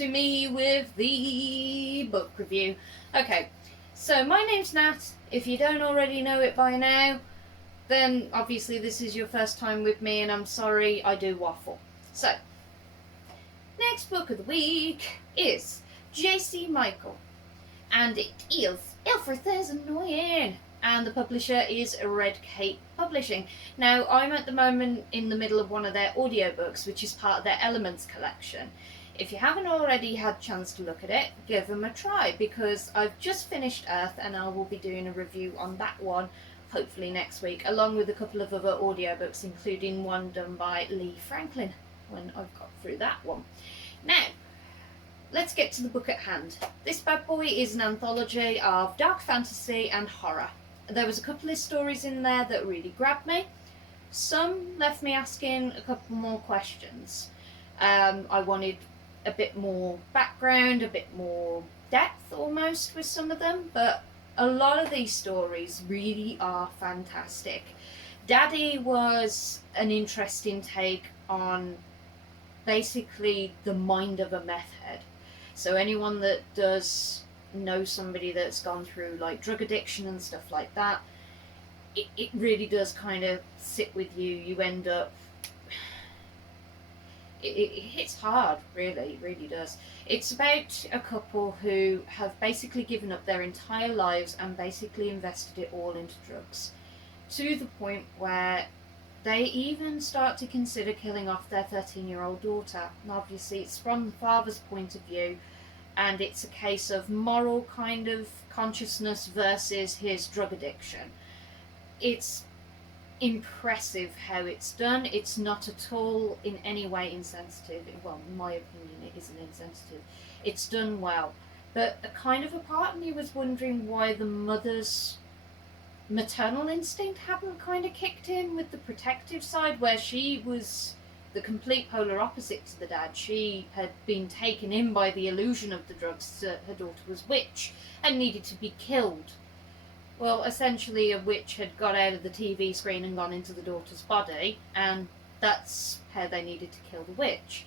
to me with the book review. Okay, so my name's Nat. If you don't already know it by now, then obviously this is your first time with me, and I'm sorry I do waffle. So, next book of the week is J.C. Michael, and it is Ilfrith Annoying, and the publisher is Red Cape Publishing. Now, I'm at the moment in the middle of one of their audiobooks, which is part of their Elements collection. If you haven't already had a chance to look at it, give them a try, because I've just finished Earth and I will be doing a review on that one hopefully next week, along with a couple of other audiobooks, including one done by Lee Franklin when I've got through that one. Now, let's get to the book at hand. This bad boy is an anthology of dark fantasy and horror. There was a couple of stories in there that really grabbed me. Some left me asking a couple more questions. I wanted a bit more background, a bit more depth almost with some of them, but a lot of these stories really are fantastic. Daddy was an interesting take on basically the mind of a meth head. So anyone that does know somebody that's gone through like drug addiction and stuff like that, it really does kind of sit with you. You end up, it hits hard, really, it really does. It's about a couple who have basically given up their entire lives and basically invested it all into drugs, to the point where they even start to consider killing off their 13-year-old daughter. And obviously it's from the father's point of view, and it's a case of moral kind of consciousness versus his drug addiction. It's impressive how it's done. It's not at all in any way insensitive. Well, in my opinion, it isn't insensitive. It's done well. But a kind of a part of me was wondering why the mother's maternal instinct hadn't kind of kicked in with the protective side, where she was the complete polar opposite to the dad. She had been taken in by the illusion of the drugs that her daughter was witch and needed to be killed. Well, essentially a witch had got out of the TV screen and gone into the daughter's body, and that's how they needed to kill the witch.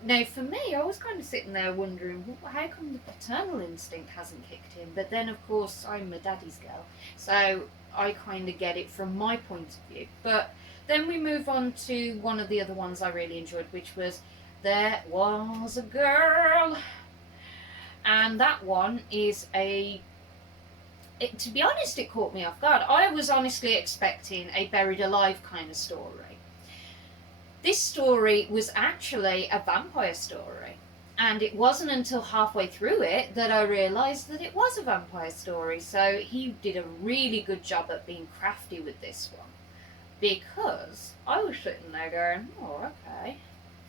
Now, for me, I was kind of sitting there wondering, well, how come the paternal instinct hasn't kicked in? But then, of course, I'm a daddy's girl, so I kind of get it from my point of view. But then we move on to one of the other ones I really enjoyed, which was There Was a Girl. And that one is to be honest, it caught me off guard. I was honestly expecting a buried alive kind of story. This story was actually a vampire story, and it wasn't until halfway through it that I realised that it was a vampire story. So he did a really good job at being crafty with this one, because I was sitting there going, oh, okay,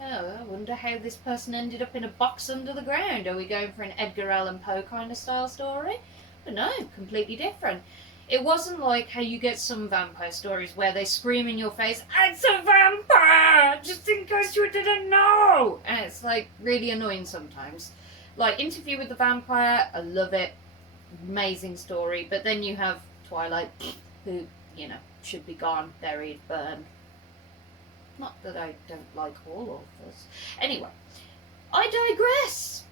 oh, I wonder how this person ended up in a box under the ground. Are we going for an Edgar Allan Poe kind of style story? But no, completely different. It wasn't like how you get some vampire stories where they scream in your face, it's a vampire, just in case you didn't know. And it's like really annoying sometimes. Like Interview with the Vampire, I love it. Amazing story. But then you have Twilight, who, should be gone, buried, burned. Not that I don't like all authors. Anyway, I digress.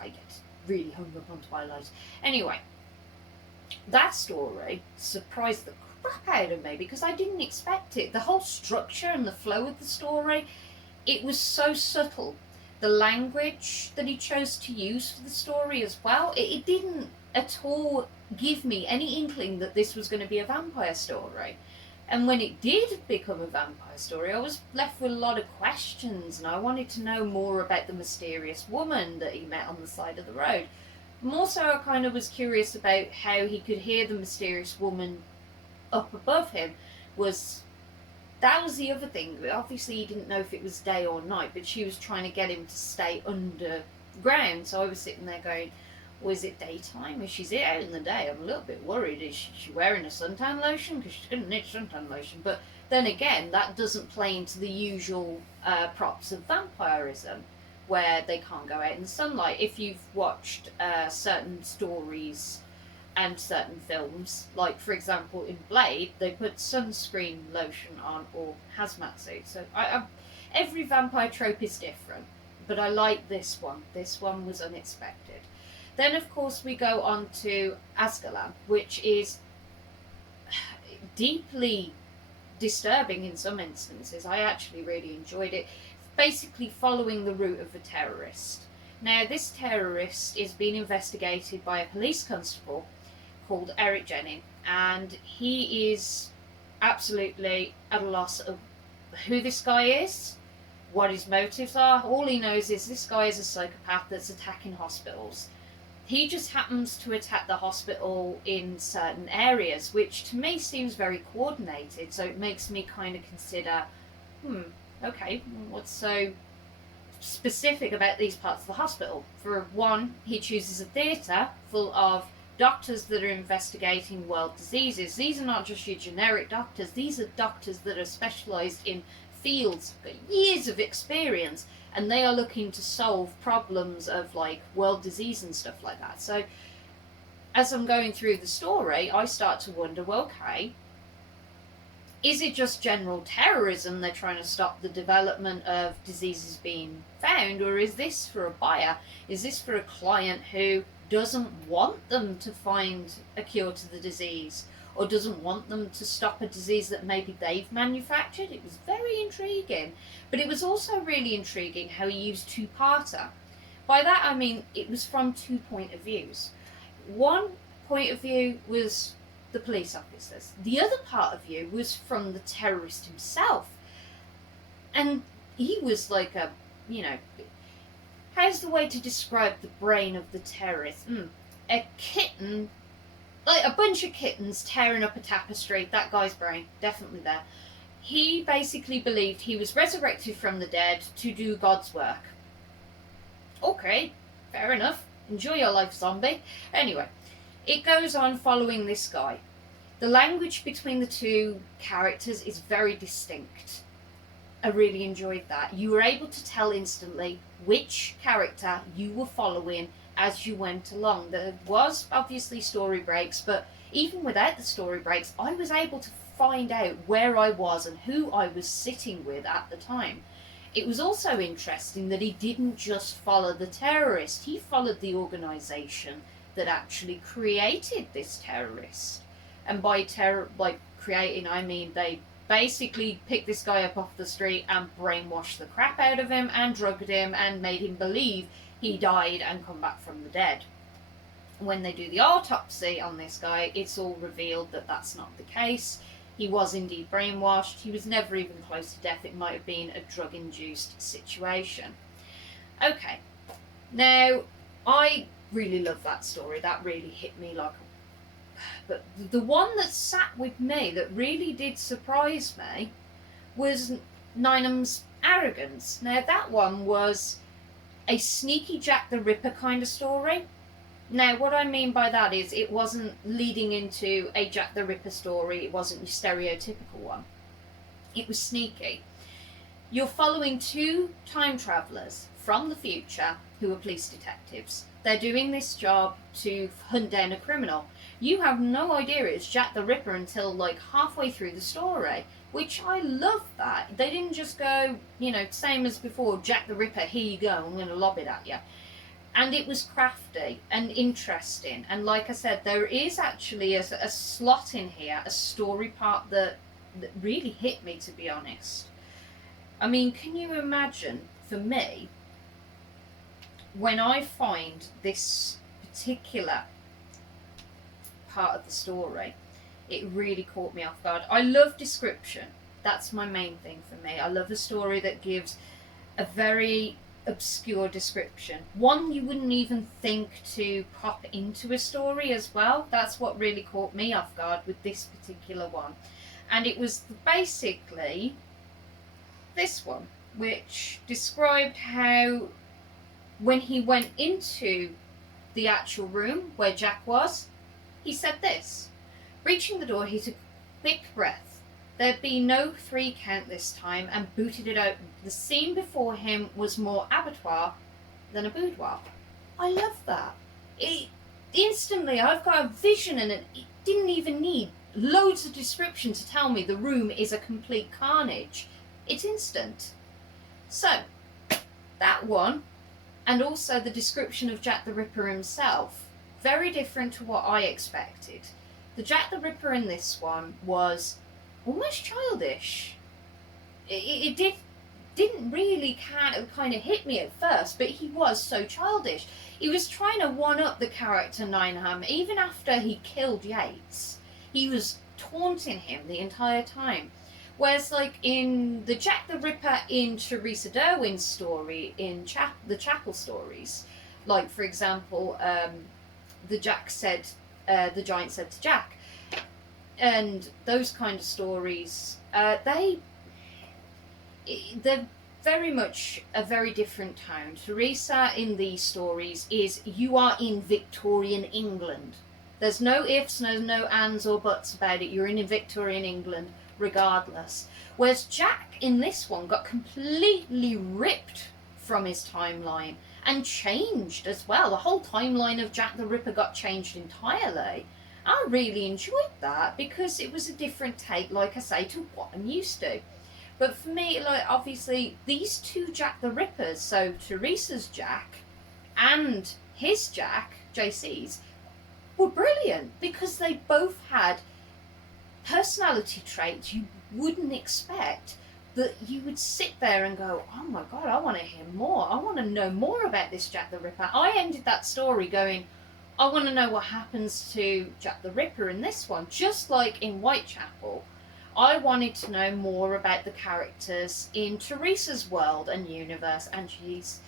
I get really hung up on Twilight. Anyway, that story surprised the crap out of me because I didn't expect it. The whole structure and the flow of the story, it was so subtle. The language that he chose to use for the story as well, it didn't at all give me any inkling that this was going to be a vampire story. And when it did become a vampire story, I was left with a lot of questions, and I wanted to know more about the mysterious woman that he met on the side of the road. More so, I kind of was curious about how he could hear the mysterious woman up above him. That was the other thing. Obviously, he didn't know if it was day or night, but she was trying to get him to stay underground. So I was sitting there going, was it daytime? If she's out in the day, I'm a little bit worried. Is she wearing a suntan lotion? Because she's going to need suntan lotion. But then again, that doesn't play into the usual props of vampirism, where they can't go out in the sunlight. If you've watched certain stories and certain films, like for example in Blade, they put sunscreen lotion on or hazmat suits. So every vampire trope is different. but I like this one. This one was unexpected. Then, of course, we go on to Asgalan, which is deeply disturbing in some instances. I actually really enjoyed it. Basically, following the route of a terrorist. Now, this terrorist is being investigated by a police constable called Eric Jennings, and he is absolutely at a loss of who this guy is, what his motives are. All he knows is this guy is a psychopath that's attacking hospitals. He just happens to attack the hospital in certain areas, which to me seems very coordinated, so it makes me kind of consider, okay, what's so specific about these parts of the hospital? For one, he chooses a theatre full of doctors that are investigating world diseases. These are not just your generic doctors, these are doctors that are specialised in fields, got years of experience, and they are looking to solve problems of like world disease and stuff like that. So as I'm going through the story, I start to wonder, well, okay, is it just general terrorism? They're trying to stop the development of diseases being found, or is this for a buyer? Is this for a client who doesn't want them to find a cure to the disease, or doesn't want them to stop a disease that maybe they've manufactured? It was very intriguing. But it was also really intriguing how he used two-parter. By that I mean it was from 2 point of views. One point of view was the police officers. The other part of view was from the terrorist himself. And he was like a, how's the way to describe the brain of the terrorist? A kitten, like a bunch of kittens tearing up a tapestry. That guy's brain, definitely there. He basically believed he was resurrected from the dead to do God's work. Okay, fair enough. Enjoy your life, zombie. Anyway, it goes on following this guy. The language between the two characters is very distinct. I really enjoyed that. You were able to tell instantly which character you were following as you went along. There was obviously story breaks, but even without the story breaks, I was able to find out where I was and who I was sitting with at the time. It was also interesting that he didn't just follow the terrorist, he followed the organisation that actually created this terrorist. And by creating, I mean they basically picked this guy up off the street and brainwashed the crap out of him and drugged him and made him believe he died and come back from the dead. When they do the autopsy on this guy, it's all revealed that that's not the case. He was indeed brainwashed. He was never even close to death. It might have been a drug-induced situation. Okay, now I really love that story. That really hit me like a... But the one that sat with me, that really did surprise me, was Ninam's arrogance. Now that one was a sneaky Jack the Ripper kind of story. Now, what I mean by that is it wasn't leading into a Jack the Ripper story. It wasn't your stereotypical one. It was sneaky. You're following two time travellers from the future who are police detectives. They're doing this job to hunt down a criminal. You have no idea it's Jack the Ripper until like halfway through the story, which I love that. They didn't just go, same as before, Jack the Ripper, here you go, I'm going to lob it at you. And it was crafty and interesting. And like I said, there is actually a slot in here, a story part that really hit me, to be honest. I mean, can you imagine, for me, when I find this particular part of the story, it really caught me off guard. I love description. That's my main thing for me. I love a story that gives a very obscure description, one you wouldn't even think to pop into a story as well. That's what really caught me off guard with this particular one. And it was basically this one, which described how when he went into the actual room where Jack was, he said this. Reaching the door, he took a quick breath. There'd be no 3 count this time, and booted it open. The scene before him was more abattoir than a boudoir. I love that. Instantly, I've got a vision, and it didn't even need loads of description to tell me the room is a complete carnage. It's instant. So, That one, and also the description of Jack the Ripper himself, very different to what I expected. The Jack the Ripper in this one was almost childish. It didn't really kind of hit me at first, but he was so childish. He was trying to one up the character Nineham even after he killed Yates. He was taunting him the entire time. Whereas, like in the Jack the Ripper in Teresa Derwin's story in the Chapel stories, like for example, the giant said to Jack, and those kind of stories, they're very much a very different tone. Teresa in these stories is, you are in Victorian England. There's no ifs, no ands or buts about it. You're in Victorian England regardless. Whereas Jack in this one got completely ripped from his timeline and changed as well. The whole timeline of Jack the Ripper got changed entirely. I really enjoyed that because it was a different take, like I say, to what I'm used to. But for me, like, obviously, these two Jack the Rippers, so Teresa's Jack and his Jack, JC's, were brilliant because they both had personality traits you wouldn't expect, that you would sit there and go, oh my god, I want to hear more. I want to know more about this Jack the Ripper. I ended that story going, I want to know what happens to Jack the Ripper in this one. Just like in Whitechapel, I wanted to know more about the characters in Teresa's world and universe, and she's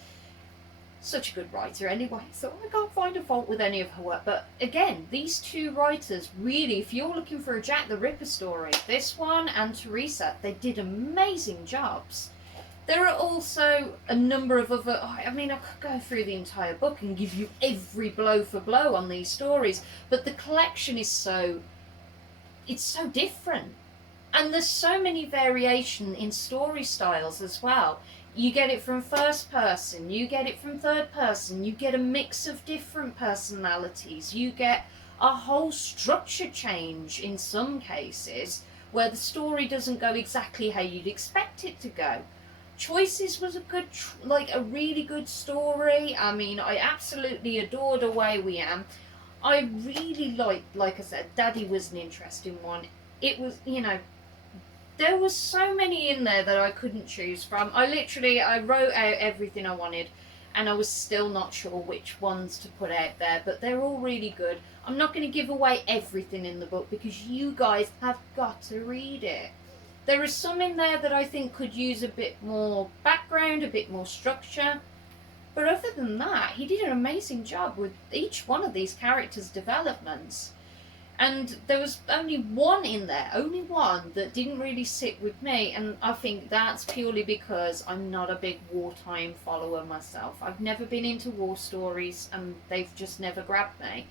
such a good writer anyway, so I can't find a fault with any of her work. But again, these two writers really, if you're looking for a Jack the Ripper story, this one and Teresa, they did amazing jobs. There are also a number of other, I mean, I could go through the entire book and give you every blow for blow on these stories, but the collection is it's so different. And there's so many variation in story styles as well. You get it from first person, you get it from third person, you get a mix of different personalities, you get a whole structure change in some cases where the story doesn't go exactly how you'd expect it to go. Choices was a really good story. I mean, I absolutely adored Away We Am. I really liked, like I said, Daddy was an interesting one. It was, there was so many in there that I couldn't choose from. I wrote out everything I wanted, and I was still not sure which ones to put out there, but they're all really good. I'm not going to give away everything in the book because you guys have got to read it. There is some in there that I think could use a bit more background, a bit more structure, but other than that, he did an amazing job with each one of these characters' developments. And there was only one in there, only one, that didn't really sit with me, and I think that's purely because I'm not a big wartime follower myself. I've never been into war stories, and they've just never grabbed me.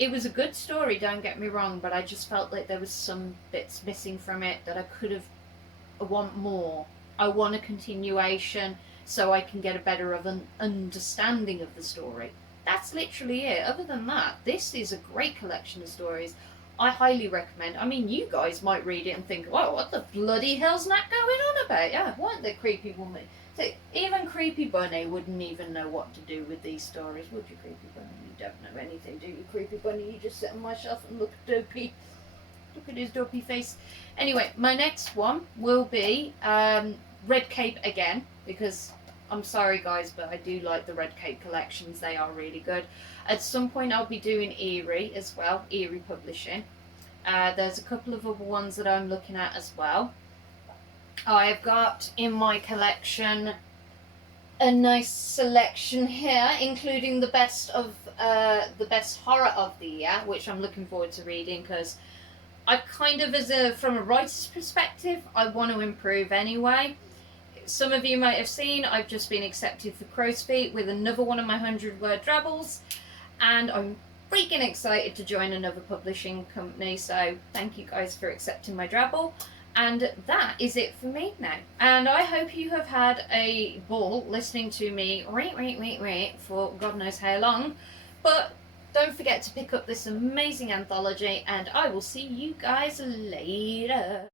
It was a good story, don't get me wrong, but I just felt like there was some bits missing from it that I want more. I want a continuation so I can get a better of an understanding of the story. That's literally it. Other than that, this is a great collection of stories. I highly recommend. I mean, you guys might read it and think, "Whoa, what the bloody hell's that going on about?" Yeah, weren't the creepy woman? So even Creepy Bunny wouldn't even know what to do with these stories, would you, Creepy Bunny? You don't know anything, do you, Creepy Bunny? You just sit on my shelf and look dopey. Look at his dopey face. Anyway, my next one will be Red Cape again, because I'm sorry guys, but I do like the Red Cape collections. They are really good. At some point I'll be doing Eerie as well, Eerie Publishing. There's a couple of other ones that I'm looking at as well. I've got in my collection a nice selection here, including the best horror of the year, which I'm looking forward to reading because I kind of, from a writer's perspective, I want to improve anyway. Some of you might have seen I've just been accepted for Crow's Feet with another one of my 100-word drabbles, and I'm freaking excited to join another publishing company, so thank you guys for accepting my drabble. And that is it for me now. And I hope you have had a ball listening to me for God knows how long. But don't forget to pick up this amazing anthology, and I will see you guys later.